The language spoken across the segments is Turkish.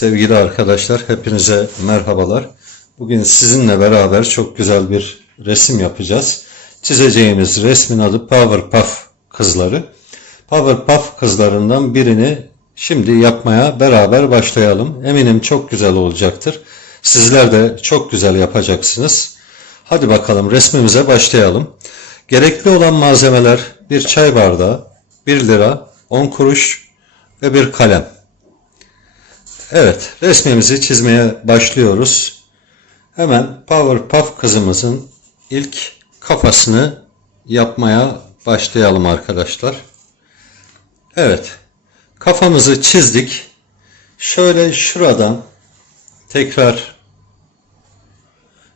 Sevgili arkadaşlar, hepinize merhabalar. Bugün sizinle beraber çok güzel bir resim yapacağız. Çizeceğimiz resmin adı Powerpuff Kızları. Powerpuff kızlarından birini şimdi yapmaya beraber başlayalım. Eminim çok güzel olacaktır. Sizler de çok güzel yapacaksınız. Hadi bakalım resmimize başlayalım. Gerekli olan malzemeler bir çay bardağı, 1 lira, 10 kuruş ve bir kalem. Evet, resmimizi çizmeye başlıyoruz. Hemen Powerpuff kızımızın ilk kafasını yapmaya başlayalım arkadaşlar. Evet, kafamızı çizdik. Şöyle şuradan tekrar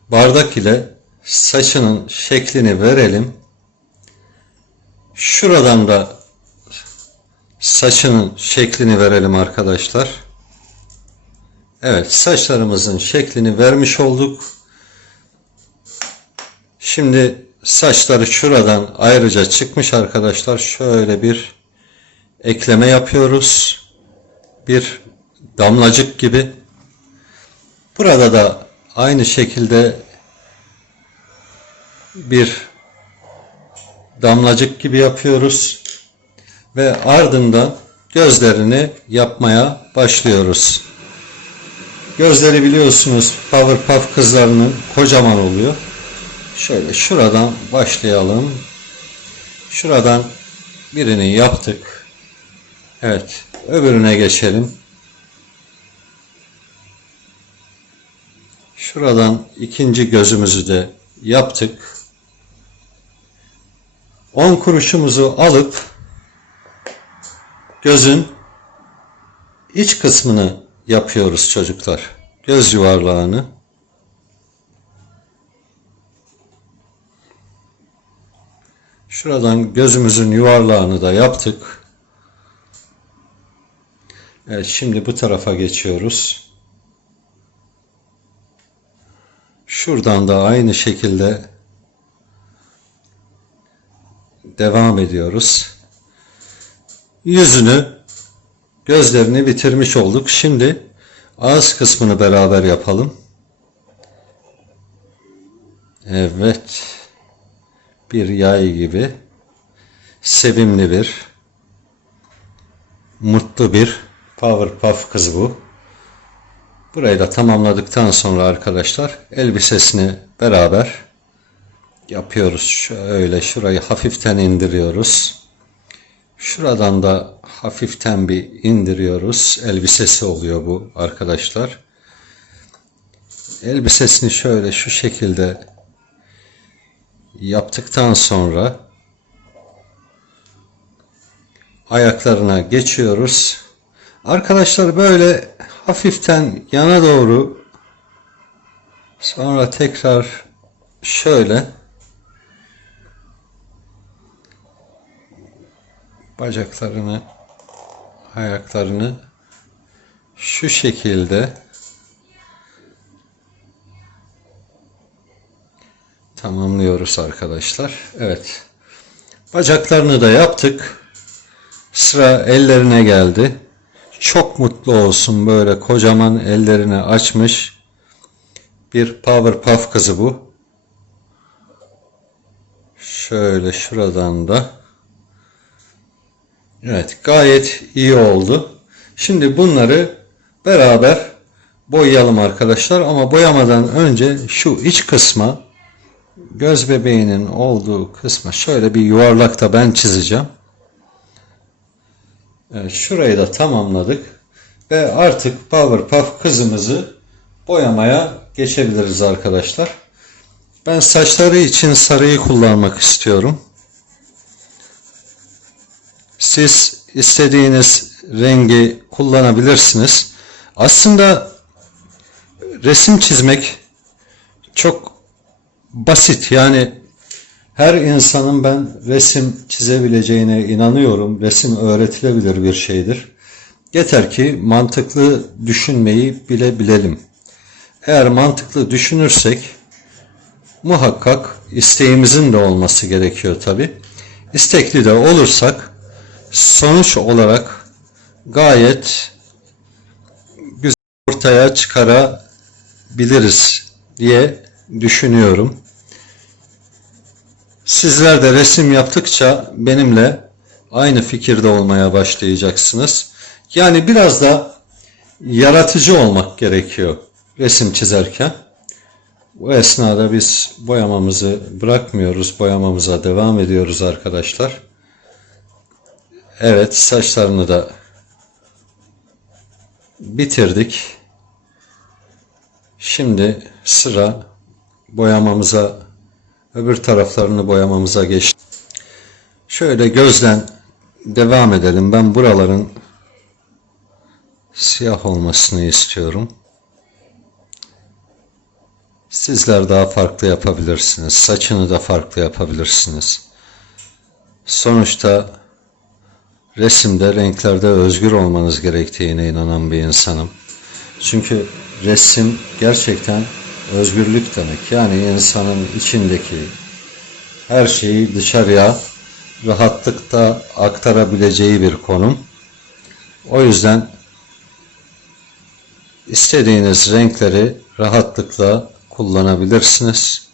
bardak ile saçının şeklini verelim. Şuradan da saçının şeklini verelim arkadaşlar. Evet saçlarımızın şeklini vermiş olduk. Şimdi saçları şuradan ayrıca çıkmış arkadaşlar. Şöyle bir ekleme yapıyoruz. Bir damlacık gibi. Burada da aynı şekilde bir damlacık gibi yapıyoruz. Ve ardından gözlerini yapmaya başlıyoruz. Gözleri biliyorsunuz Powerpuff kızlarının kocaman oluyor. Şöyle şuradan başlayalım. Şuradan birini yaptık. Evet, öbürüne geçelim. Şuradan ikinci gözümüzü de yaptık. 10 kuruşumuzu alıp gözün iç kısmını yapıyoruz çocuklar. Göz yuvarlağını. Şuradan gözümüzün yuvarlağını da yaptık. Evet şimdi bu tarafa geçiyoruz. Şuradan da aynı şekilde devam ediyoruz. Yüzünü Gözlerini bitirmiş olduk. Şimdi ağız kısmını beraber yapalım. Evet. Bir yay gibi sevimli bir mutlu bir Powerpuff kız bu. Burayı da tamamladıktan sonra arkadaşlar elbisesini beraber yapıyoruz. Şöyle şurayı hafiften indiriyoruz. Şuradan da hafiften bir indiriyoruz. Elbisesi oluyor bu arkadaşlar. Elbisesini şöyle şu şekilde yaptıktan sonra ayaklarına geçiyoruz. Arkadaşlar böyle hafiften yana doğru sonra tekrar şöyle bacaklarını ayaklarını şu şekilde tamamlıyoruz arkadaşlar. Evet. Bacaklarını da yaptık. Sıra ellerine geldi. Çok mutlu olsun böyle kocaman ellerini açmış bir Powerpuff kızı bu. Şöyle şuradan da Evet gayet iyi oldu. Şimdi bunları beraber boyayalım arkadaşlar. Ama boyamadan önce şu iç kısma göz bebeğinin olduğu kısma şöyle bir yuvarlak da ben çizeceğim. Evet, şurayı da tamamladık. Ve artık Powerpuff kızımızı boyamaya geçebiliriz arkadaşlar. Ben saçları için sarıyı kullanmak istiyorum. Siz istediğiniz rengi kullanabilirsiniz. Aslında resim çizmek çok basit. Yani her insanın ben resim çizebileceğine inanıyorum. Resim öğretilebilir bir şeydir. Yeter ki mantıklı düşünmeyi bilebilelim. Eğer mantıklı düşünürsek muhakkak isteğimizin de olması gerekiyor tabi. İstekli de olursak sonuç olarak gayet ortaya çıkarabiliriz diye düşünüyorum. Sizler de resim yaptıkça benimle aynı fikirde olmaya başlayacaksınız. Yani biraz da yaratıcı olmak gerekiyor resim çizerken. Bu esnada biz boyamamızı bırakmıyoruz. Boyamamıza devam ediyoruz arkadaşlar. Evet saçlarını da bitirdik. Şimdi sıra boyamamıza öbür taraflarını boyamamıza geçti. Şöyle gözden devam edelim. Ben buraların siyah olmasını istiyorum. Sizler daha farklı yapabilirsiniz. Saçını da farklı yapabilirsiniz. Sonuçta resimde renklerde özgür olmanız gerektiğine inanan bir insanım. Çünkü resim gerçekten özgürlük demek. Yani insanın içindeki her şeyi dışarıya rahatlıkla aktarabileceği bir konum. O yüzden istediğiniz renkleri rahatlıkla kullanabilirsiniz.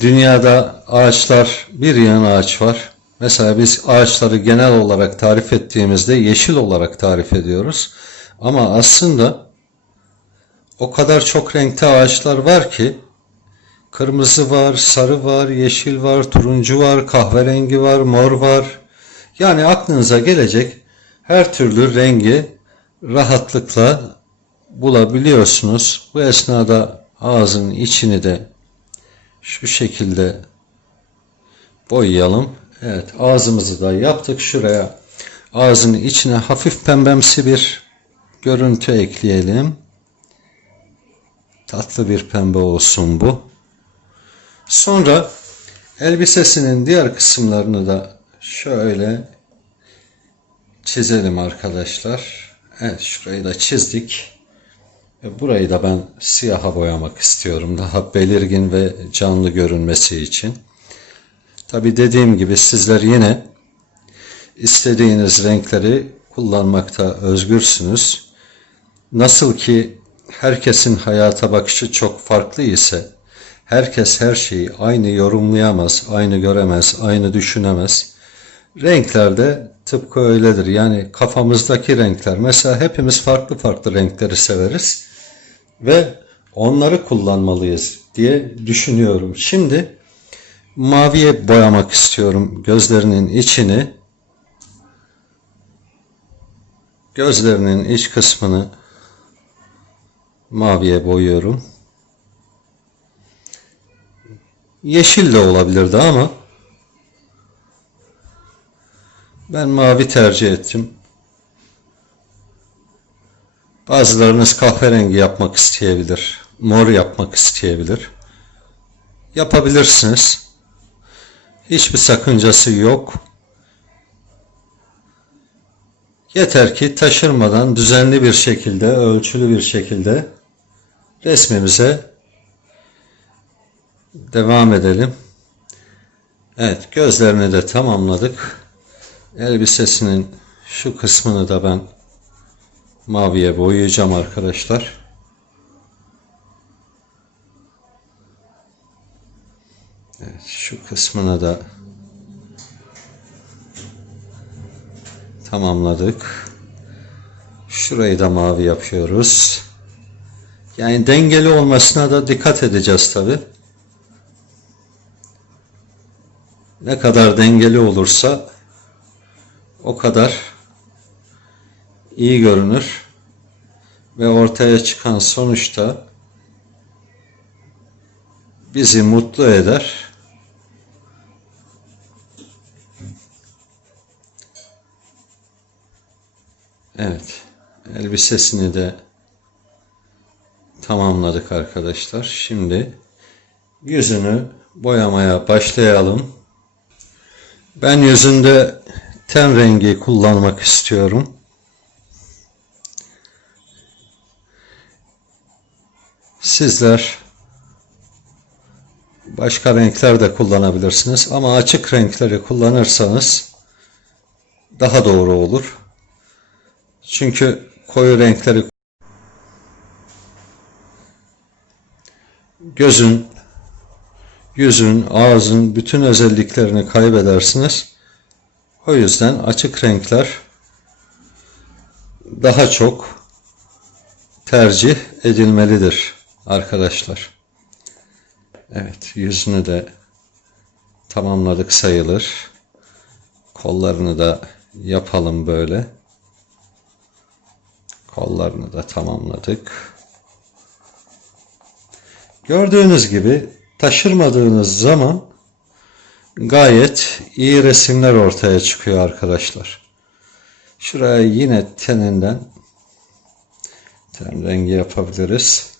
Dünyada ağaçlar bir yığın ağaç var. Mesela biz ağaçları genel olarak tarif ettiğimizde yeşil olarak tarif ediyoruz. Ama aslında o kadar çok renkte ağaçlar var ki kırmızı var, sarı var, yeşil var, turuncu var, kahverengi var, mor var. Yani aklınıza gelecek her türlü rengi rahatlıkla bulabiliyorsunuz. Bu esnada ağzın içini de şu şekilde boyayalım. Evet ağzımızı da yaptık. Şuraya ağzın içine hafif pembemsi bir görüntü ekleyelim. Tatlı bir pembe olsun bu. Sonra elbisesinin diğer kısımlarını da şöyle çizelim arkadaşlar. Evet şurayı da çizdik. Ve burayı da ben siyaha boyamak istiyorum. Daha belirgin ve canlı görünmesi için. Tabi dediğim gibi sizler yine istediğiniz renkleri kullanmakta özgürsünüz. Nasıl ki herkesin hayata bakışı çok farklı ise herkes her şeyi aynı yorumlayamaz, aynı göremez, aynı düşünemez. Renkler de tıpkı öyledir. Yani kafamızdaki renkler. Mesela hepimiz farklı farklı renkleri severiz ve onları kullanmalıyız diye düşünüyorum. Şimdi maviye boyamak istiyorum gözlerinin içini. Gözlerinin iç kısmını maviye boyuyorum. Yeşil de olabilirdi ama ben mavi tercih ettim. Bazılarınız kahverengi yapmak isteyebilir. Mor yapmak isteyebilir. Yapabilirsiniz. Hiçbir sakıncası yok. Yeter ki taşırmadan düzenli bir şekilde, ölçülü bir şekilde resmimize devam edelim. Evet, gözlerini de tamamladık. Elbisesinin şu kısmını da ben maviye boyayacağım arkadaşlar. Şu kısmını da tamamladık. Şurayı da mavi yapıyoruz. Yani dengeli olmasına da dikkat edeceğiz tabi. Ne kadar dengeli olursa o kadar iyi görünür ve ortaya çıkan sonuçta bizi mutlu eder. Evet, elbisesini de tamamladık arkadaşlar. Şimdi yüzünü boyamaya başlayalım. Ben yüzünde ten rengi kullanmak istiyorum. Sizler başka renkler de kullanabilirsiniz ama açık renkleri kullanırsanız daha doğru olur. Çünkü koyu renkleri gözün, yüzün, ağzın bütün özelliklerini kaybedersiniz. O yüzden açık renkler daha çok tercih edilmelidir arkadaşlar. Evet, yüzünü de tamamladık sayılır. Kollarını da yapalım böyle. Kollarını da tamamladık. Gördüğünüz gibi taşırmadığınız zaman gayet iyi resimler ortaya çıkıyor arkadaşlar. Şuraya yine teninden ten rengi yapabiliriz.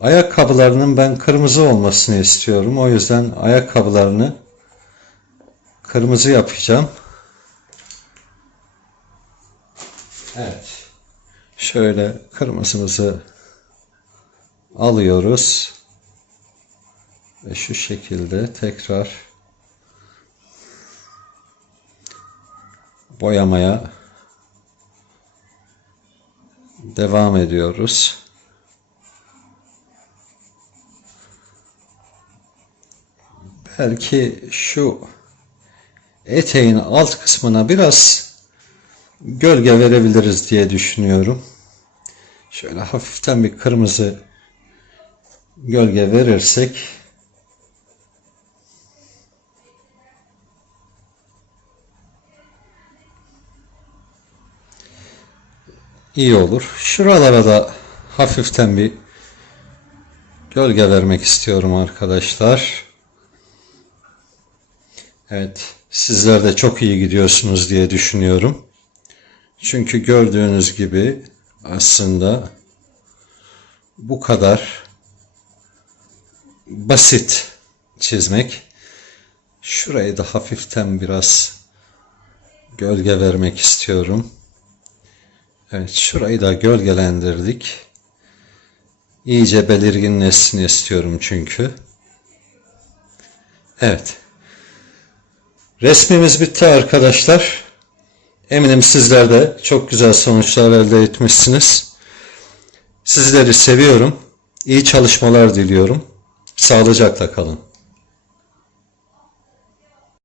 Ayakkabılarının ben kırmızı olmasını istiyorum. O yüzden ayakkabılarını kırmızı yapacağım. Şöyle kırmızımızı alıyoruz. Ve şu şekilde tekrar boyamaya devam ediyoruz. Belki şu eteğin alt kısmına biraz gölge verebiliriz diye düşünüyorum. Şöyle hafiften bir kırmızı gölge verirsek iyi olur. Şuralara da hafiften bir gölge vermek istiyorum arkadaşlar. Evet, sizler de çok iyi gidiyorsunuz diye düşünüyorum. Çünkü gördüğünüz gibi aslında bu kadar basit çizmek. Şurayı da hafiften biraz gölge vermek istiyorum. Evet, şurayı da gölgelendirdik. İyice belirginleşsin istiyorum çünkü. Evet. Resmimiz bitti arkadaşlar. Eminim sizler de çok güzel sonuçlar elde etmişsiniz. Sizleri seviyorum. İyi çalışmalar diliyorum. Sağlıcakla kalın.